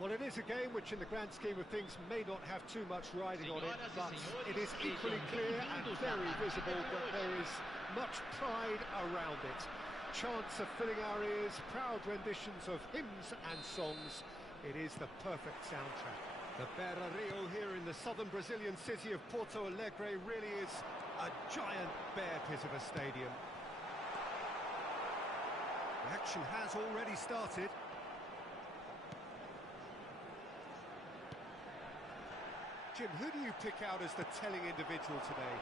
Well, it is a game which in the grand scheme of things may not have too much riding on it, but it is equally clear and very visible that there is much pride around it. Chants are filling our ears, proud renditions of hymns and songs. It is the perfect soundtrack. The Beira Rio here in the southern Brazilian city of Porto Alegre really is a giant bear pit of a stadium. The action has already started. Jim, who do you pick out as the telling individual today?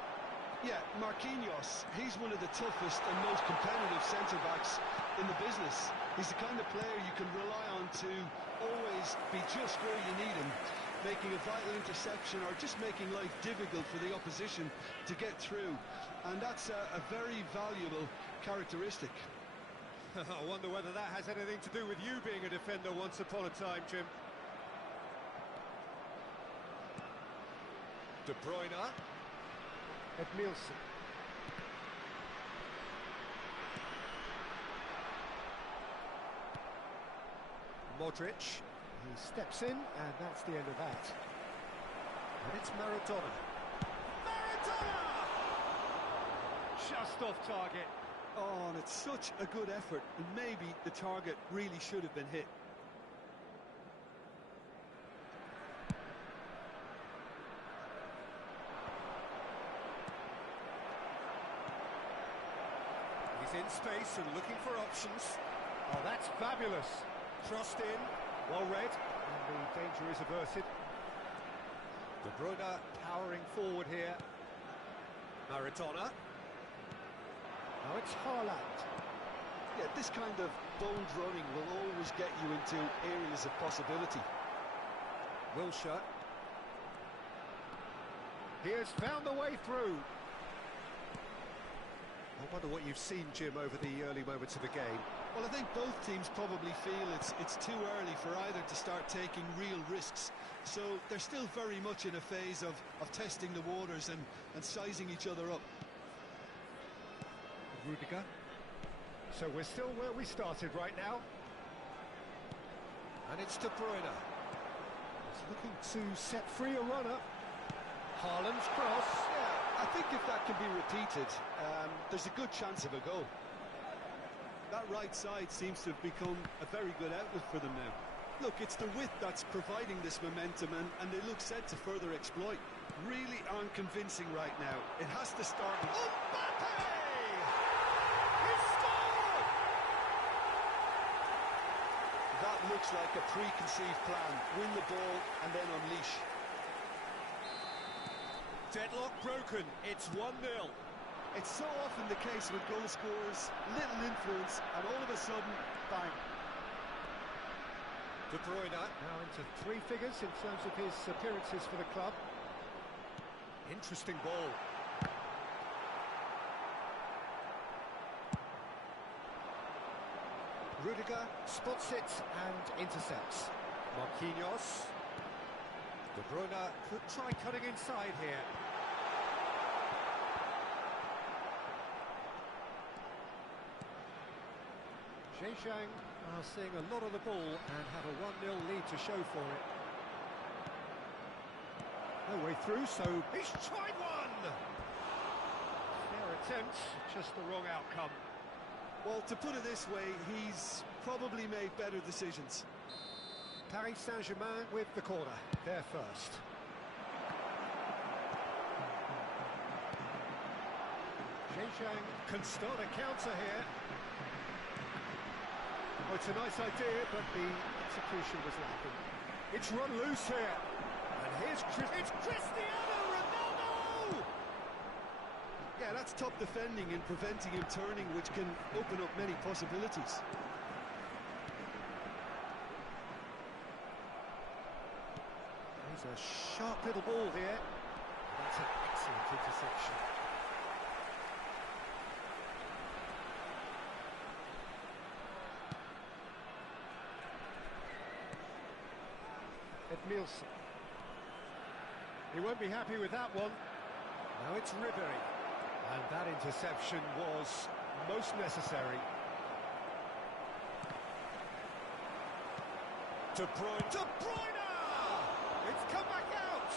Yeah, Marquinhos. He's one of the toughest and most competitive centre-backs in the business. He's the kind of player you can rely on to always be just where you need him, making a vital interception or just making life difficult for the opposition to get through. And that's a very valuable characteristic. I wonder whether that has anything to do with you being a defender once upon a time, Jim. De Bruyne. Edmilson. Modric. He steps in, and that's the end of that. And it's Maradona. Maradona! Just off target. Oh, and it's such a good effort, and maybe the target really should have been hit. He's in space and looking for options. Oh, that's fabulous. Crossed in, well read, and the danger is averted. De Bruyne powering forward here. Maradona. Now it's Haaland. Yeah, this kind of bold running will always get you into areas of possibility. Wilshere. He has found the way through. I wonder what you've seen, Jim, over the early moments of the game. Well, I think both teams probably feel it's too early for either to start taking real risks. So they're still very much in a phase of testing the waters and sizing each other up. Rudiger. So we're still where we started right now. And it's De Bruyne. He's looking to set free a runner. Haaland's cross. Yeah, I think if that can be repeated, there's a good chance of a goal. That right side seems to have become a very good outlet for them now. Look, it's the width that's providing this momentum, and they look set to further exploit. Really aren't convincing right now. It has to start. Mbappe! He scored! That looks like a preconceived plan. Win the ball and then unleash. Deadlock broken. It's 1-0. It's so often the case with goal scorers, little influence, and all of a sudden, bang. De Bruyne now into three figures in terms of his appearances for the club. Interesting ball. Rudiger spots it and intercepts. Marquinhos. De Bruyne could try cutting inside here. Zhejiang are seeing a lot of the ball and have a 1-0 lead to show for it. No way through, so he's tried one! Fair attempt, just the wrong outcome. Well, to put it this way, he's probably made better decisions. Paris Saint-Germain with the corner, there first. Zhejiang can start a counter here. Oh, it's a nice idea, but the execution was lacking. It's run loose here. And here's it's Cristiano Ronaldo! Yeah, that's top defending and preventing him turning, which can open up many possibilities. There's a sharp little ball here. That's an excellent interception. Edmilson. He won't be happy with that one. Now it's Ribéry. And that interception was most necessary. De Bruyne! De Bruyne! It's come back out!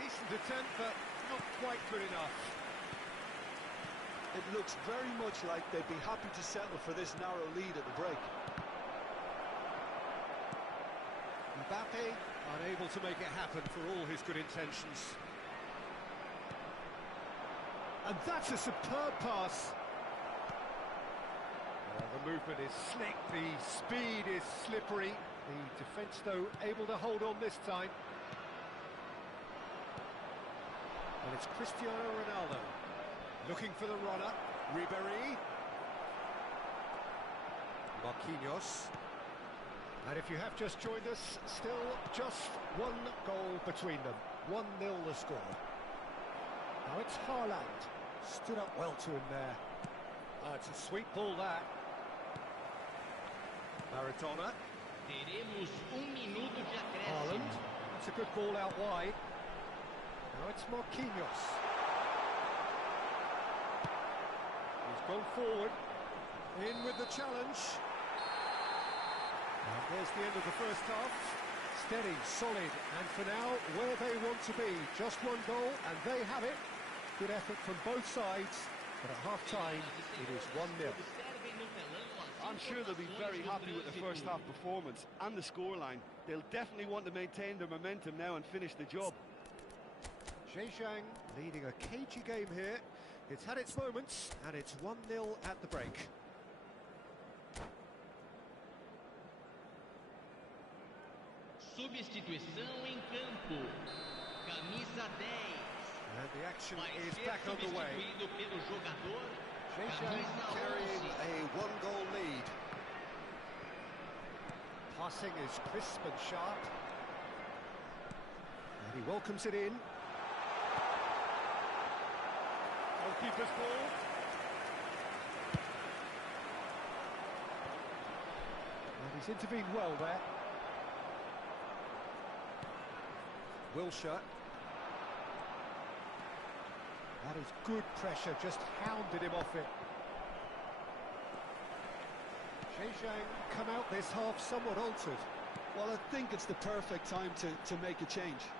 Decent attempt, but not quite good enough. It looks very much like they'd be happy to settle for this narrow lead at the break. Mbappe unable to make it happen for all his good intentions. And that's a superb pass. The movement is slick, the speed is slippery. The defence, though, able to hold on this time. And it's Cristiano Ronaldo looking for the runner. Ribéry. Marquinhos. And if you have just joined us, still just one goal between them. 1-0 the score. Now it's Haaland. Stood up well to him there. It's a sweet ball, that. Maradona. Teremos minuto de acréscimo. Haaland. That's a good ball out wide. Now it's Marquinhos. He's gone forward. In with the challenge. And there's the end of the first half. Steady, solid, and for now, where they want to be. Just one goal, and they have it. Good effort from both sides, but at half-time, it is 1-0. I'm sure they'll be very happy with the first half performance and the scoreline. They'll definitely want to maintain their momentum now and finish the job. Zhejiang leading a cagey game here. It's had its moments, and it's 1-0 at the break. Substituição em campo. Camisa 10. And the action is back on the way. Pelo jogador. Zhejiang carrying a one-goal lead. Passing is crisp and sharp. And he welcomes it in. Goalkeeper's ball. And he's intervened well there. Wilshere. That is good pressure, just hounded him off it. Zhejiang come out this half somewhat altered. Well, I think it's the perfect time to make a change.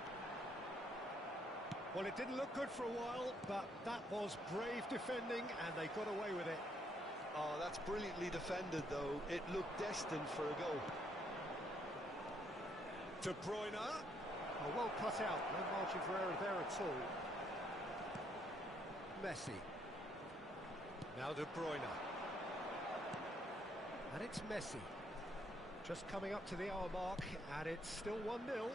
Well, it didn't look good for a while, but that was brave defending, and they got away with it. Oh, that's brilliantly defended, though. It looked destined for a goal. De Bruyne. Oh, well cut out, no margin for error there at all. Messi. Now De Bruyne. And it's Messi. Just coming up to the hour mark, and it's still 1-0.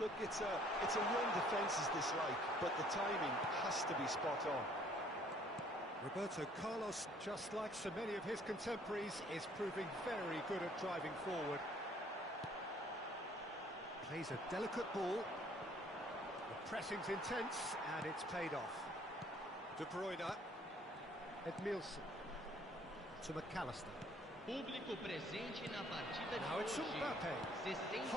Look, it's a run defence is dislike, but the timing has to be spot on. Roberto Carlos, just like so many of his contemporaries, is proving very good at driving forward. Plays a delicate ball. The pressing's intense, and it's paid off. De Bruyne. Edmilson. To McAllister. Público presente na partida de Now it's hoje. Mbappe. 60.810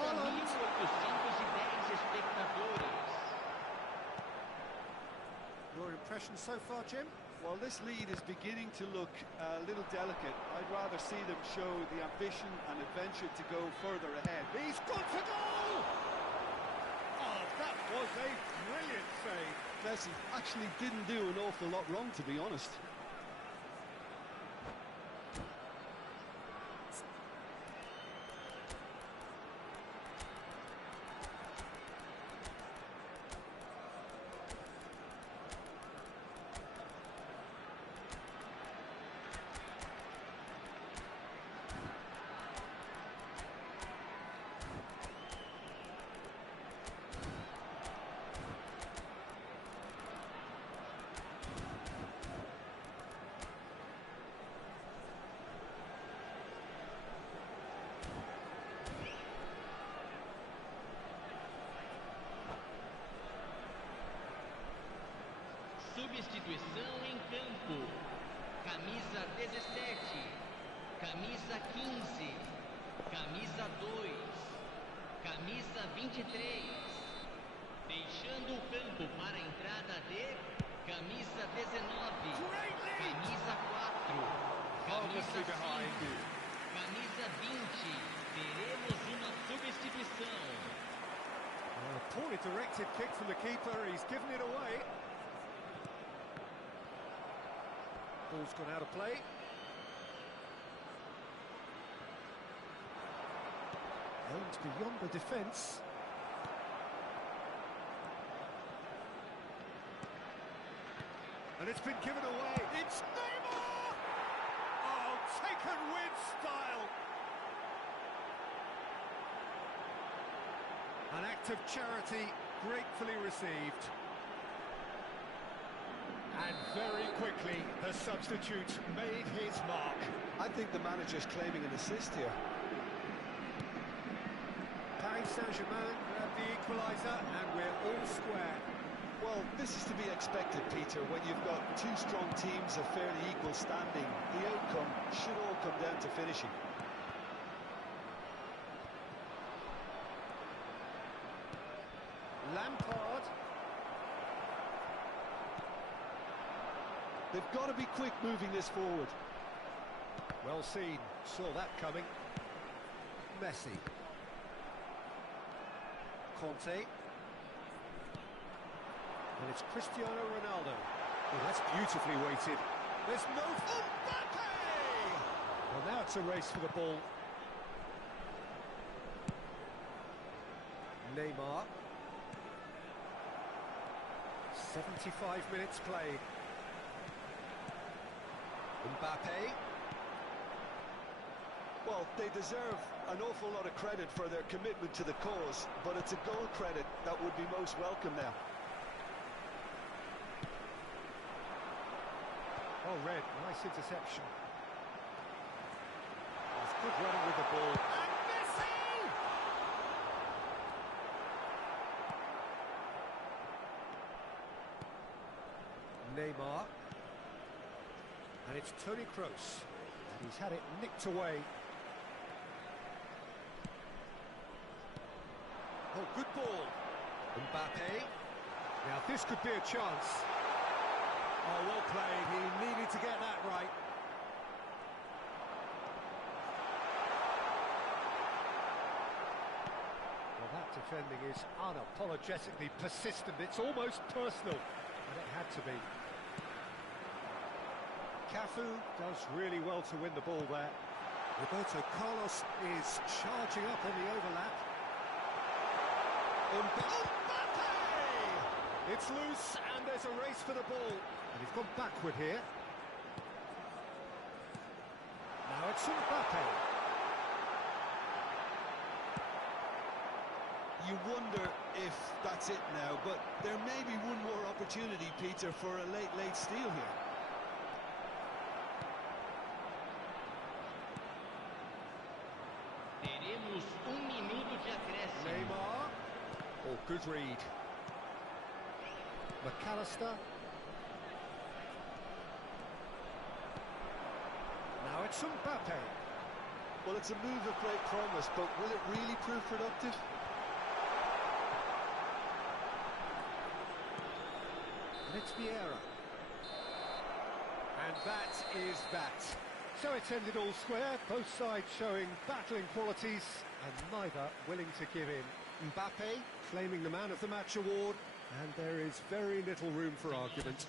espectadores. Your impression so far, Jim? Well, this lead is beginning to look a little delicate. I'd rather see them show the ambition and adventure to go further ahead. He's gone for goal! Oh, that was a brilliant save. Messi actually didn't do an awful lot wrong, to be honest. Substituição em campo. Camisa 17. Camisa 15. Camisa 2. Camisa 23. Deixando o campo para a entrada de camisa 19. Camisa 4. Harmlessly Camisa behind. 5. Camisa 20. Teremos uma substituição. A poorly directed kick from the keeper, he's given it away. Ball's gone out of play. Aimed beyond the defence. And it's been given away. It's Neymar! Oh, taken with style. An act of charity gratefully received. And very quickly, the substitute made his mark. I think the manager's claiming an assist here. Paris Saint-Germain grab the equaliser, and we're all square. Well, this is to be expected, Peter, when you've got two strong teams of fairly equal standing. The outcome should all come down to finishing. Lampard. They've got to be quick moving this forward. Well seen, saw that coming. Messi. Conte. And it's Cristiano Ronaldo. Oh, that's beautifully weighted. There's no... Mbappe! Well, now it's a race for the ball. Neymar. 75 minutes played. Mbappe. Well, they deserve an awful lot of credit for their commitment to the cause, but it's a goal credit that would be most welcome now. Oh, Red, nice interception. It's good running with the ball. And Messi! Neymar. And it's Toni Kroos. And he's had it nicked away. Oh, good ball. Mbappe. Now, this could be a chance. Oh, well played. He needed to get that right. Well, that defending is unapologetically persistent. It's almost personal, and it had to be. Cafu does really well to win the ball there. Roberto Carlos is charging up on the overlap. Mbappe! It's loose, and there's a race for the ball. And he's gone backward here. Now it's Mbappe. You wonder if that's it now, but there may be one more opportunity, Peter, for a late steal here. Teremos minuto de acréscimo. Neymar. Oh, good read. McAllister. Now it's Mbappe. Well, it's a move of great promise, but will it really prove productive? And it's Vieira. And that is that. So it's ended all square, both sides showing battling qualities and neither willing to give in. Mbappe claiming the Man of the Match award, and there is very little room for argument.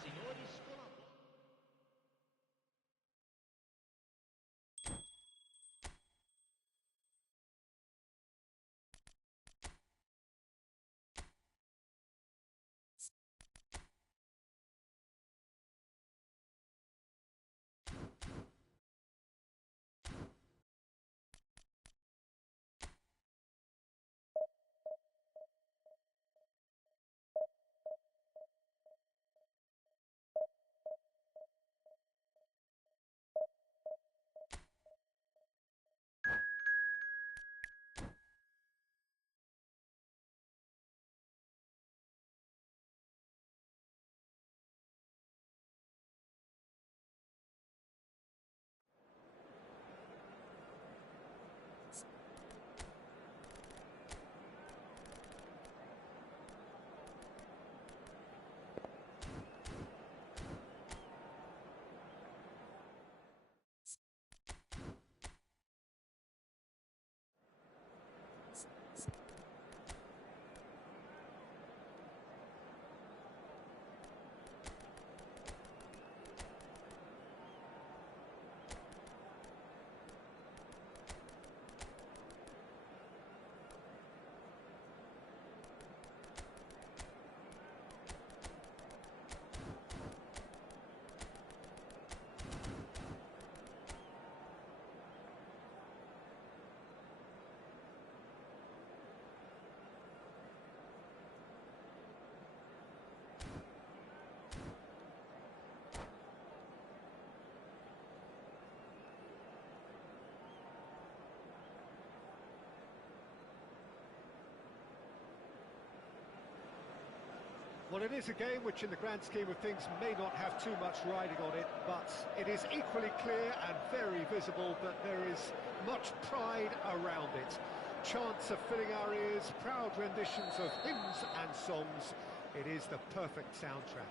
Well, it is a game which in the grand scheme of things may not have too much riding on it, but it is equally clear and very visible that there is much pride around it. Chants are filling our ears, proud renditions of hymns and songs. It is the perfect soundtrack.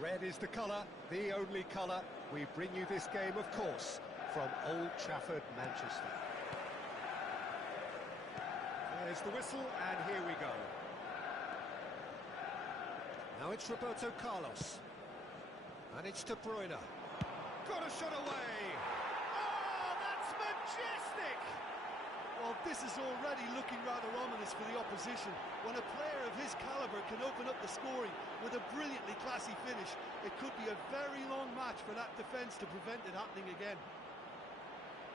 Red is the colour, the only colour. We bring you this game, of course, from Old Trafford, Manchester. There's the whistle, and here we go. Now it's Roberto Carlos. And it's De Bruyne. Got a shot away! Oh, that's majestic! Well, this is already looking rather ominous for the opposition. When a player of his calibre can open up the scoring with a brilliantly classy finish, it could be a very long match for that defence to prevent it happening again.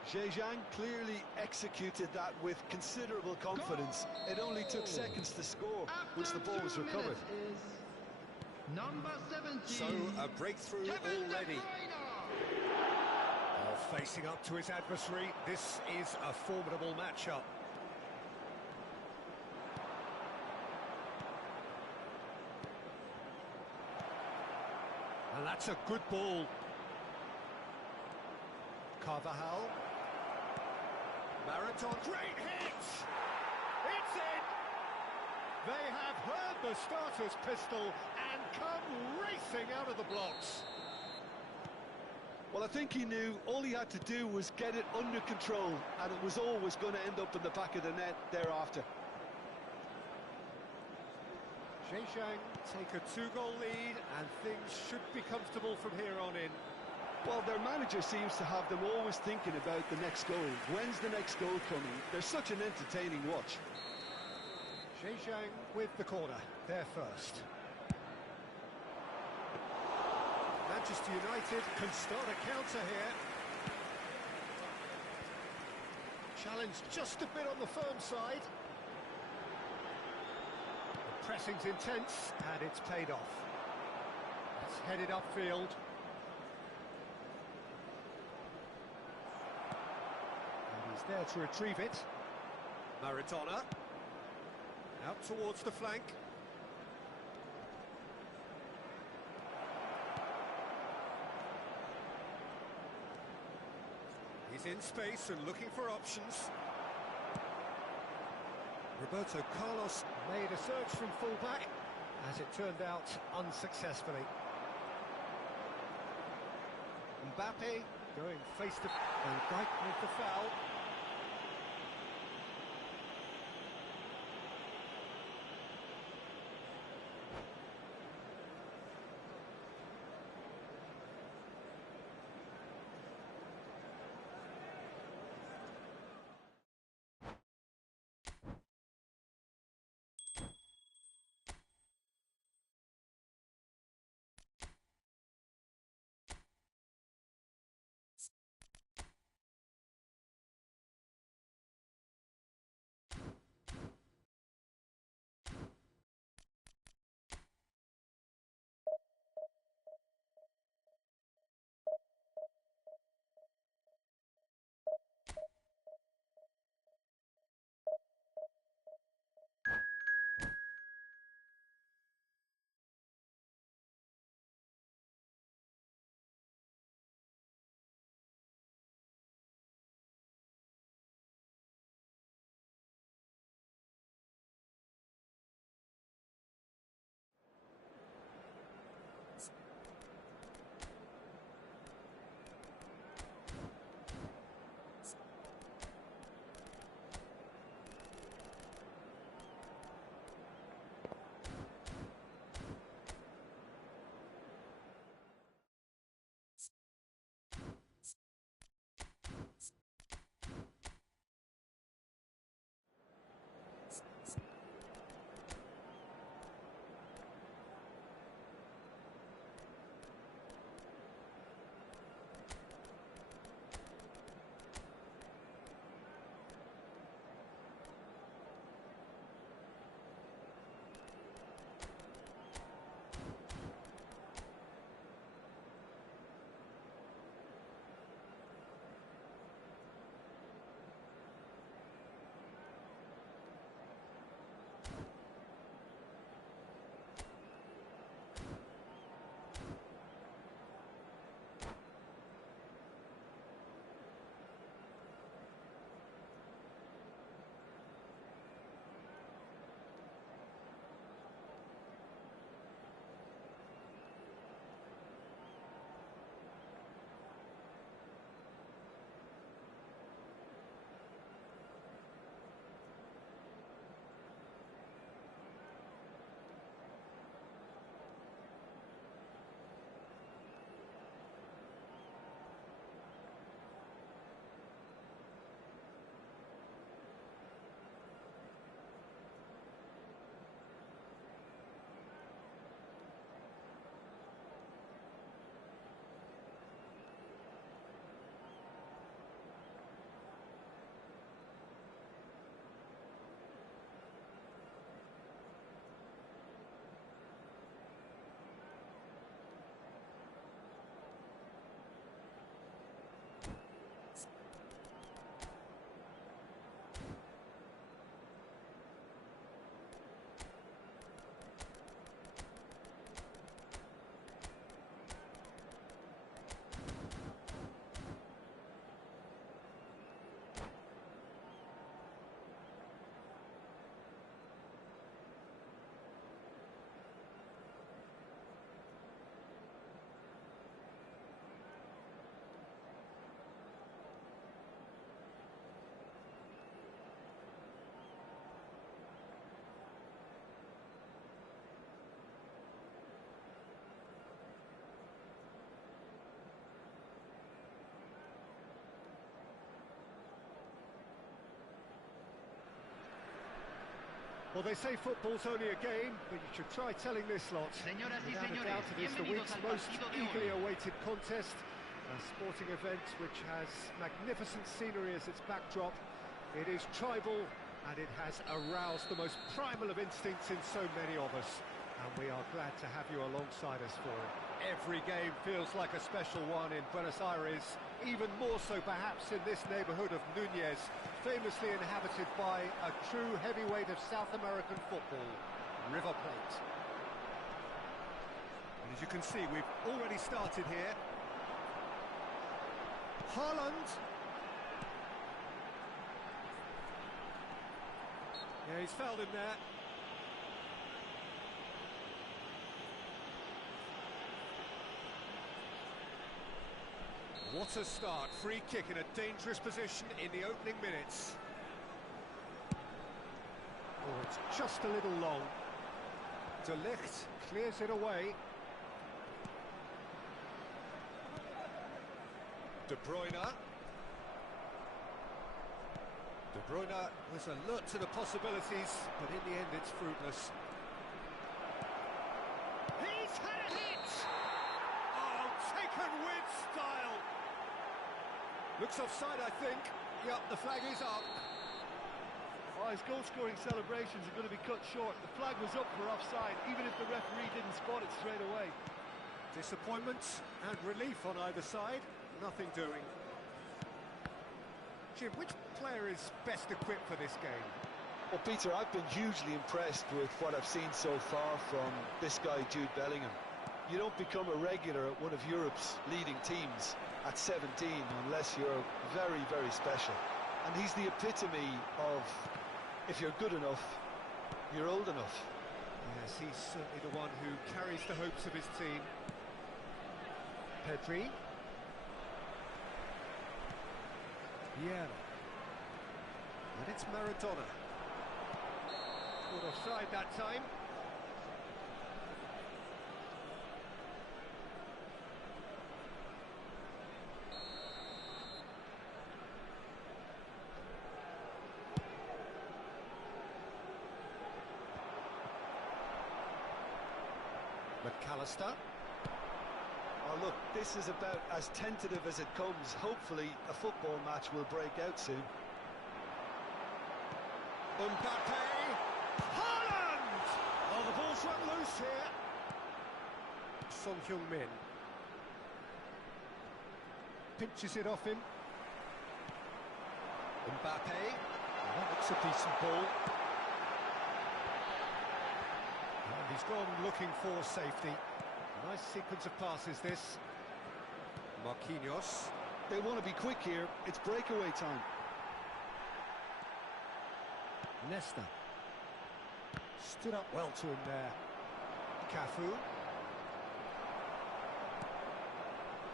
Zhejiang clearly executed that with considerable confidence. It only took seconds to score once the ball was recovered. Number 17. So, a breakthrough already. Oh, facing up to his adversary, this is a formidable matchup. And that's a good ball. Carvajal. Marathon, great hit! It's in! They have heard the starter's pistol and come racing out of the blocks. Well, I think he knew all he had to do was get it under control, and it was always going to end up in the back of the net thereafter. Zhejiang take a 2-goal lead, and things should be comfortable from here on in. Well, their manager seems to have them always thinking about the next goal. When's the next goal coming? They're such an entertaining watch. Zhejiang with the corner, there first. Manchester United can start a counter here. Challenge just a bit on the firm side. The pressing's intense, and it's paid off. It's headed upfield. And he's there to retrieve it. Maradona. Out towards the flank. He's in space and looking for options. Roberto Carlos made a surge from full-back, as it turned out unsuccessfully. Mbappe going face to... and Dijk with the foul. Well, they say football's only a game, but you should try telling this lot. Señoras y Without a señores, doubt, it is the bienvenidos week's al most partido de hoy. eagerly awaited contest. A sporting event which has magnificent scenery as its backdrop. It is tribal, and it has aroused the most primal of instincts in so many of us. And we are glad to have you alongside us for it. Every game feels like a special one in Buenos Aires, even more so perhaps in this neighbourhood of Núñez, famously inhabited by a true heavyweight of South American football, River Plate. And as you can see, we've already started here. Haaland. Yeah, he's fouled him there. What a start, free kick in a dangerous position in the opening minutes. Oh, it's just a little long. De Ligt clears it away. De Bruyne. De Bruyne was alert to the possibilities, but in the end it's fruitless. He's had a hit! Oh, taken with style! Looks offside, I think. Yep, the flag is up. Oh, his goal-scoring celebrations are going to be cut short. The flag was up for offside, even if the referee didn't spot it straight away. Disappointment and relief on either side. Nothing doing. Jim, which player is best equipped for this game? Well, Peter, I've been hugely impressed with what I've seen so far from this guy, Jude Bellingham. You don't become a regular at one of Europe's leading teams at 17 unless you're very, very special. And he's the epitome of, if you're good enough, you're old enough. Yes, he's certainly the one who carries the hopes of his team. Pedri. Vieira. And it's Maradona. Good offside that time. McAllister. Oh, look, this is about as tentative as it comes. Hopefully, a football match will break out soon. Mbappe. Haaland! Oh, the ball's run loose here. Son Heung-min. Pinches it off him. Mbappe. Oh, that looks a decent ball. And he's gone looking for safety. Nice sequence of passes, this. Marquinhos. They want to be quick here. It's breakaway time. Nesta. Stood up well to him there. Cafu.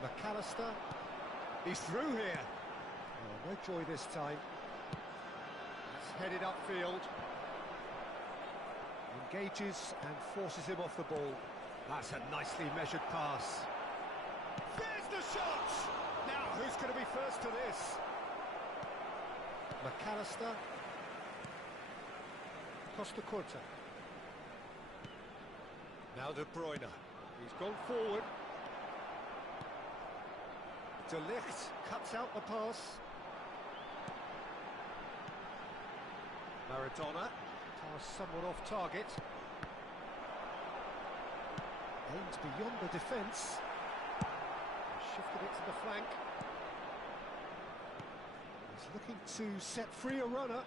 McAllister. He's through here. Oh, no joy this time. It's headed upfield. Engages and forces him off the ball. That's a nicely measured pass. There's the shot! Now, who's going to be first to this? McAllister. Costa Curta. Now De Bruyne. He's gone forward. De Ligt cuts out the pass. Maradona. Pass somewhat off target. Aims beyond the defence. Shifted it to the flank. He's looking to set free a runner.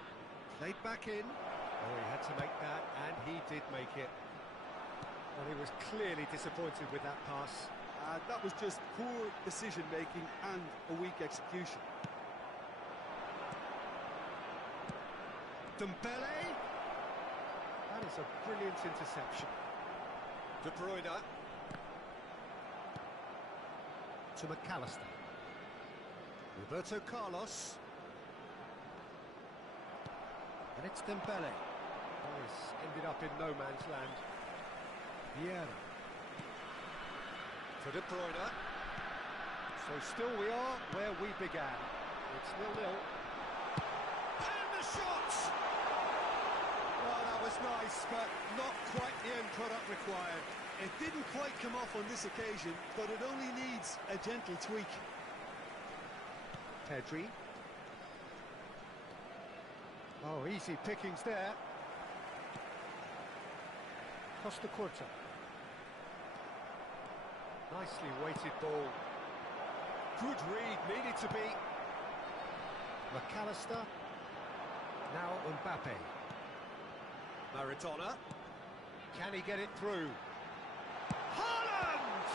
Played back in. Oh, he had to make that, and he did make it. Well, he was clearly disappointed with that pass. That was just poor decision-making and a weak execution. Dembele. That is a brilliant interception. De Bruyne. To McAllister. Roberto Carlos. And it's Dembele. Oh, he's ended up in no man's land. Vieira. To De Bruyne. So still we are where we began. It's 0-0. And the shot! Oh, that was nice, but not quite the end product required. It didn't quite come off on this occasion, but it only needs a gentle tweak. Pedri. Oh, easy pickings there. Costa Curta. Nicely weighted ball. Good read, needed to be. McAllister. Now Mbappe. Maradona. Can he get it through? Haaland!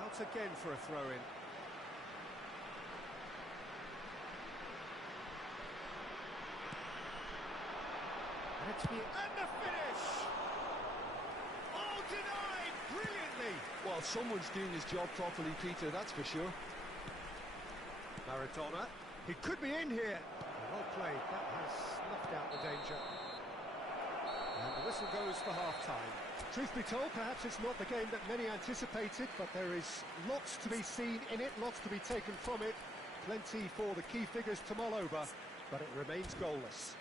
Out again for a throw-in. And the finish! Oh, denied! Brilliantly! Well, someone's doing his job properly, Peter, that's for sure. Maradona. He could be in here. Well played. That has snuffed out the danger. And the whistle goes for half-time. Truth be told, perhaps it's not the game that many anticipated, but there is lots to be seen in it, lots to be taken from it. Plenty for the key figures to mull over, but it remains goalless.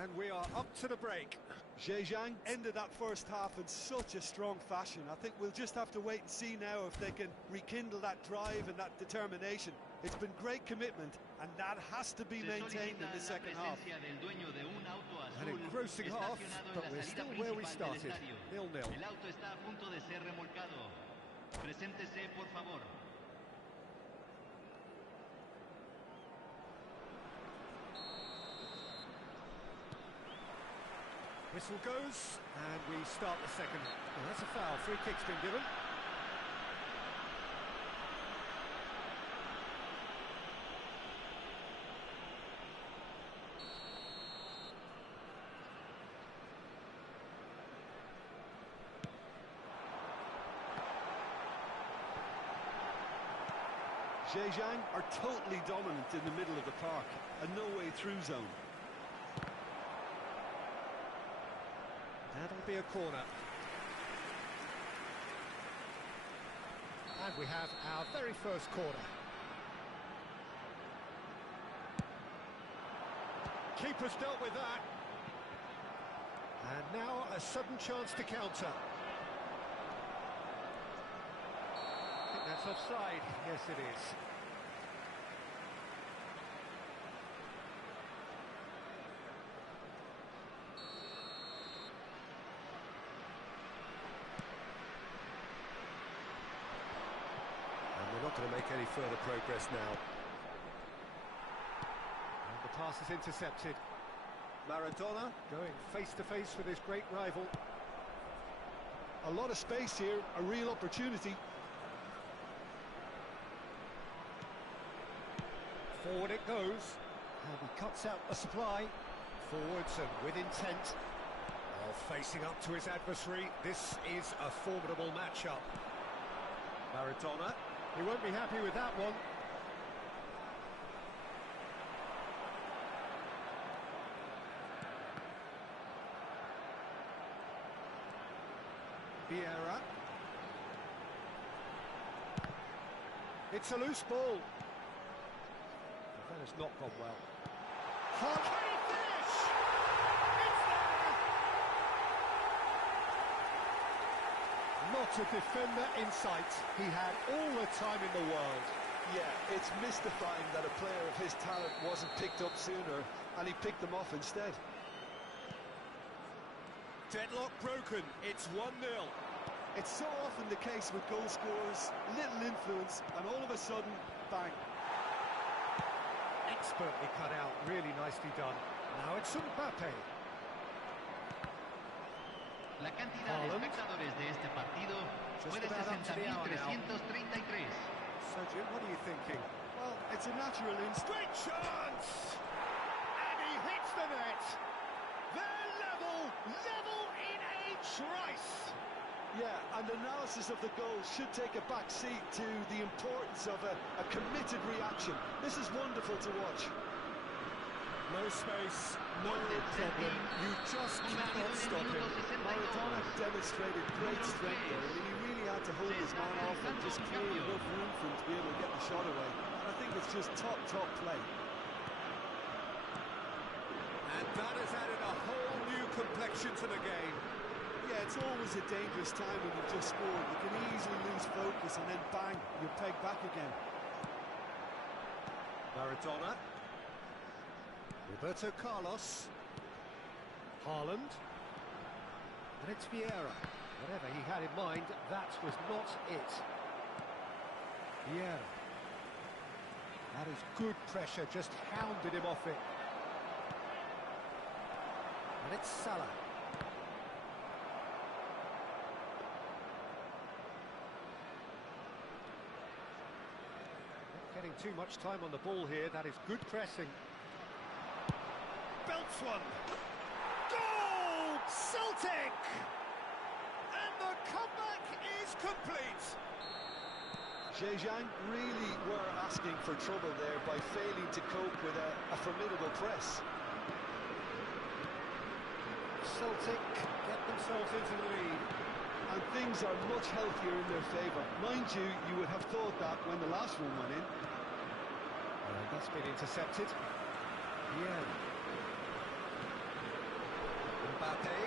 And we are up to the break. Zhejiang ended that first half in such a strong fashion. I think we'll just have to wait and see now if they can rekindle that drive and that determination. It's been great commitment, and that has to be maintained in the second half. An engrossing half, but we're still where we started, 0-0. Whistle goes, and we start the second. Well, that's a foul. Free kick's been given. Zhejiang are totally dominant in the middle of the park, a no-way-through zone. That'll be a corner. And we have our very first corner. Keeper's dealt with that. And now a sudden chance to counter. I think that's offside. Yes, it is. We're not going to make any further progress now. And the pass is intercepted. Maradona going face-to-face with his great rival. A lot of space here, a real opportunity. Forward it goes. And he cuts out a supply. Forwards and with intent. While facing up to his adversary, this is a formidable matchup. Maradona. He won't be happy with that one. Vieira. It's a loose ball. That has not gone well. Can he finish? It's there! Not a defender in sight. He had all the time in the world. Yeah, it's mystifying that a player of his talent wasn't picked up sooner, and he picked them off instead. Deadlock broken. It's 1-0. It's so often the case with goal scorers, little influence, and all of a sudden, bang. Expertly cut out, really nicely done. Now it's Mbappe. La cantidad de espectadores de este partido fue de 60.333. So, Jim, what are you thinking? Well, it's a natural instinct. Great chance! And he hits the net. They're level in a trice. Yeah, and analysis of the goal should take a back seat to the importance of a committed reaction. This is wonderful to watch. No space, no problem. You just cannot stop him. Maradona demonstrated great strength there. I mean, he really had to hold his man off and just clear enough room for him to be able to get the shot away. And I think it's just top play. And that has added a whole new complexion to the game. Yeah, it's always a dangerous time when you've just scored. You can easily lose focus and then bang, you're pegged back again. Maradona. Roberto Carlos. Haaland. And it's Vieira. Whatever he had in mind, that was not it. Vieira. That is good pressure, just hounded him off it. And it's Salah. Not getting too much time on the ball here, that is good pressing. Belts one. Goal! Celtic! And the comeback is complete. Zhejiang really were asking for trouble there by failing to cope with a formidable press. Celtic get themselves into the lead. And things are much healthier in their favour. Mind you, you would have thought that when the last one went in. That's been intercepted. Yeah. Mbappe.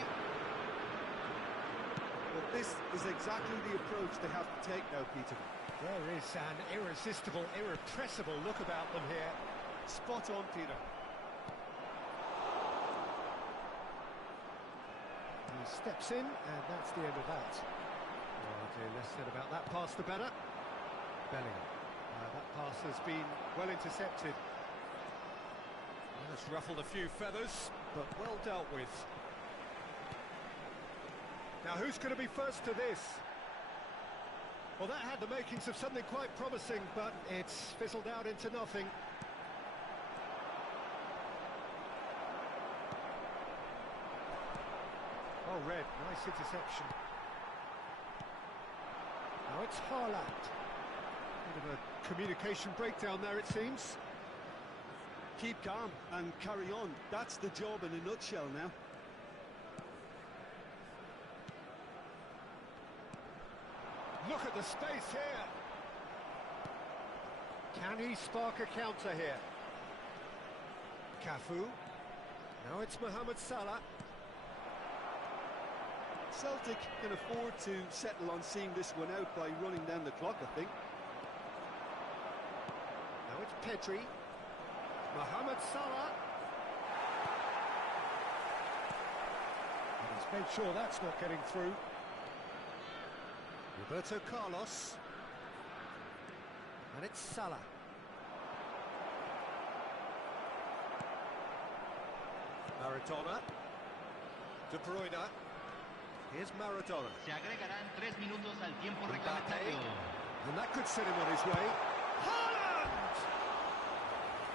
But this is exactly the approach they have to take now, Peter. There is an irresistible, irrepressible look about them here. Spot on, Peter. He steps in, and that's the end of that. Oh dear, less said about that pass, the better. Bellingham. That pass has been well intercepted. That's ruffled a few feathers, but well dealt with. Now, who's going to be first to this? Well, that had the makings of something quite promising, but it's fizzled out into nothing. Oh, Red, nice interception. Now it's Haaland. Bit of a communication breakdown there, it seems. Keep calm and carry on. That's the job in a nutshell now. Look at the space here. Can he spark a counter here? Cafu. Now it's Mohamed Salah. Celtic can afford to settle on seeing this one out by running down the clock, I think. Now it's Pedri. Mohamed Salah. And he's made sure that's not getting through. Roberto Carlos. And it's Salah. Maradona. De Bruyne. Here's Maradona. Se agregarán 3 minutos al tiempo reglamentario. And that could set him on his way. Haaland!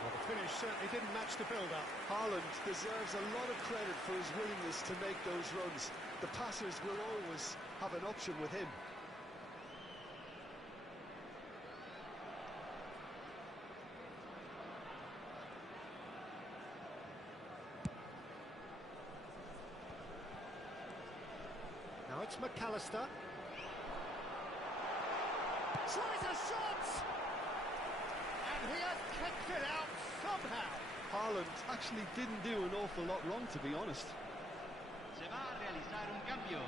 Well, the finish certainly didn't match the build-up. Haaland deserves a lot of credit for his willingness to make those runs. The passers will always have an option with him. Now it's McAllister. Tries a shot! And he has kept it out somehow. Haaland actually didn't do an awful lot wrong, to be honest. Se va a realizar un cambio.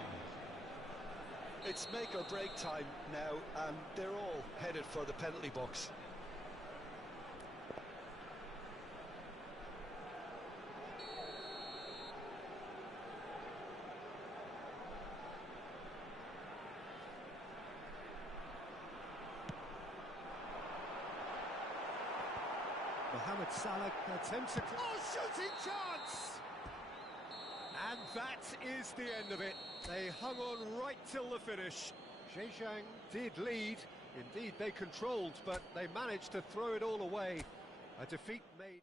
It's make or break time now, and they're all headed for the penalty box. Mohamed Salah attempts a... Oh, shooting chance! And that is the end of it. They hung on right till the finish. Zhejiang did lead. Indeed, they controlled, but they managed to throw it all away. A defeat made...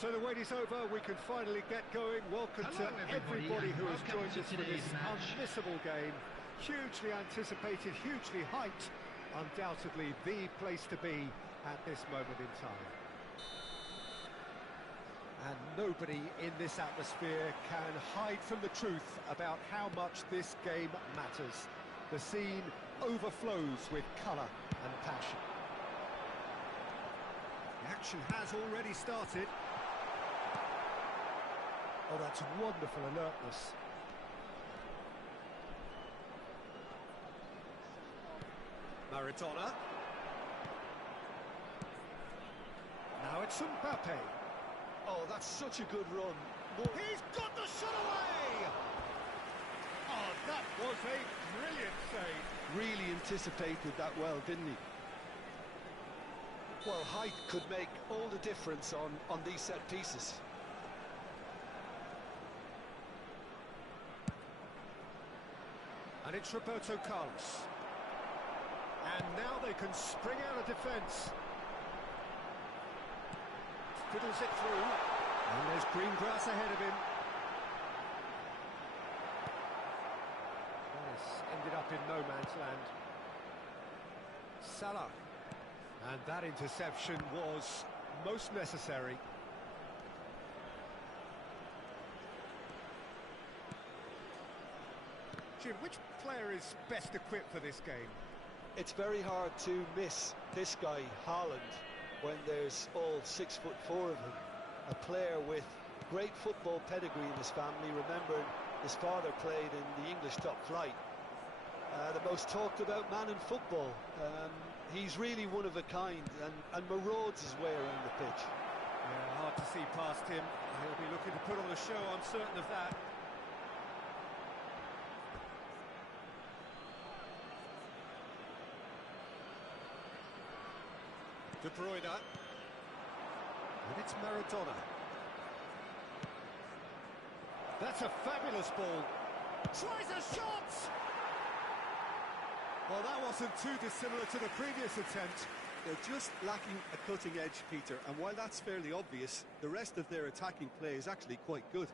So the wait is over, we can finally get going. Welcome to everybody who has joined us for this unmissable game. Hugely anticipated, hugely hyped. Undoubtedly the place to be at this moment in time. And nobody in this atmosphere can hide from the truth about how much this game matters. The scene overflows with colour and passion. The action has already started. Oh, that's wonderful alertness. Maradona. Now it's Mbappe. Oh, that's such a good run. He's got the shot away! Oh, that was a brilliant save. Really anticipated that well, didn't he? Well, height could make all the difference on these set pieces. And it's Roberto Carlos. And now they can spring out of defence. Fiddles it through. And there's green grass ahead of him. This ended up in no man's land. Salah. And that interception was most necessary. Jim, which player is best equipped for this game? It's very hard to miss this guy, Haaland, when there's all 6'4" of him. A player with great football pedigree in his family. Remember, his father played in the English top flight. The most talked about man in football. He's really one of a kind and marauds his way around the pitch. Yeah, hard to see past him. He'll be looking to put on a show, I'm certain of that. De Bruyne. And it's Maradona. That's a fabulous ball. Tries a shot! Well, that wasn't too dissimilar to the previous attempt. They're just lacking a cutting edge, Peter, and while that's fairly obvious, the rest of their attacking play is actually quite good.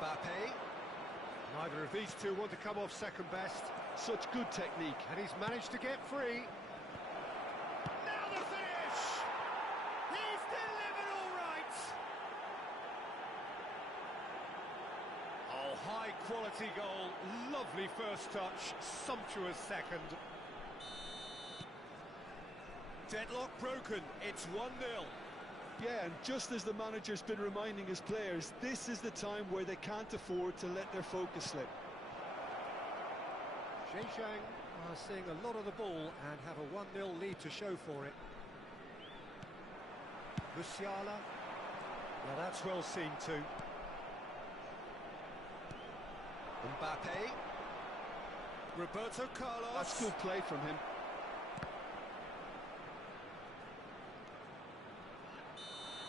Mbappe. Neither of these two want to come off second best. Such good technique. And he's managed to get free. Now the finish! He's delivered all right! Oh, high-quality goal. Lovely first touch. Sumptuous second. Deadlock broken. It's 1-0. Yeah, and just as the manager's been reminding his players, this is the time where they can't afford to let their focus slip. Zhejiang are seeing a lot of the ball and have a 1-0 lead to show for it. Musiala. Now that's well seen too. Mbappe. Roberto Carlos. That's good play from him.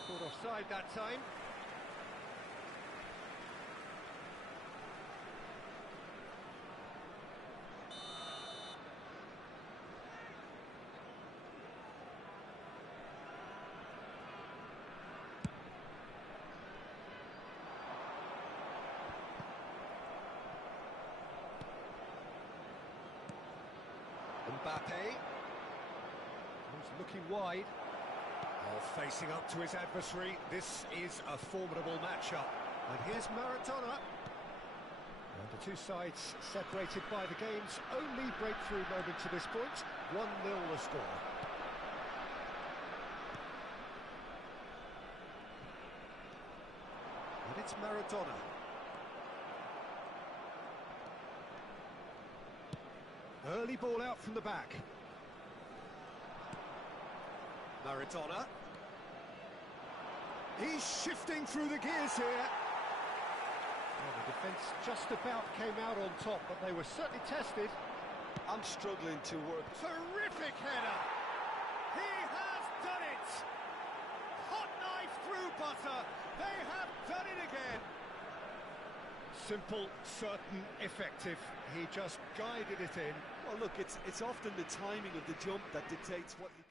Caught offside that time. Mbappe. He's looking wide. Oh, facing up to his adversary. This is a formidable matchup. And here's Maradona. And the two sides separated by the game's only breakthrough moment to this point. 1-0 the score. And it's Maradona. Early ball out from the back. Maradona. He's shifting through the gears here. Well, the defence just about came out on top, but they were certainly tested. I'm struggling to work. Terrific header. He has done it. Hot knife through butter. They have done it again. Simple, certain, effective. He just guided it in. Well, look, it's often the timing of the jump that dictates what you...